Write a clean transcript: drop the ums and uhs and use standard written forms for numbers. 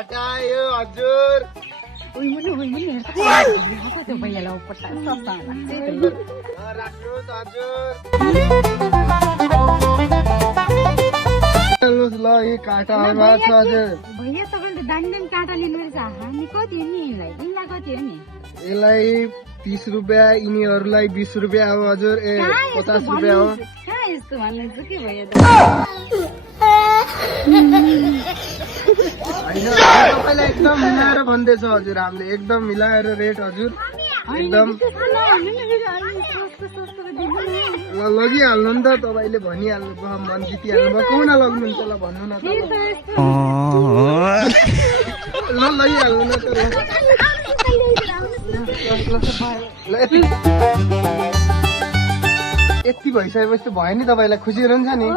काटा आयो हजुर। राख्नुहोस् हजुर। ल यी काटा आएको छ हजुर। भैया तपाईँले दामी दामी काँटा लिनु रहेछ। हामी कति हो नि यिनलाई? यिनलाई कति हो नि? यसलाई 30 रुपियाँ, यिनीहरूलाई 20 रुपियाँ हो हजुर। 50 रुपियाँ हो। कहाँ यस्तो भन्नुहुन्छ के भैया? तपाईँलाई एकदम मिलाएर भन्दैछ हजुर हामीले, एकदम मिलाएर रेट हजुर एकदम। ल लगिहाल्नु नि त, तपाईँले भनिहाल्नु भयो, मन जितिहाल्नु भयो। कुन लग्नुहुन्छ ल भन्नु न त। ल लगिहाल्नु न त। ल यति भइसकेपछि भयो नि, तपाईँलाई खुसी हुनुहुन्छ नि।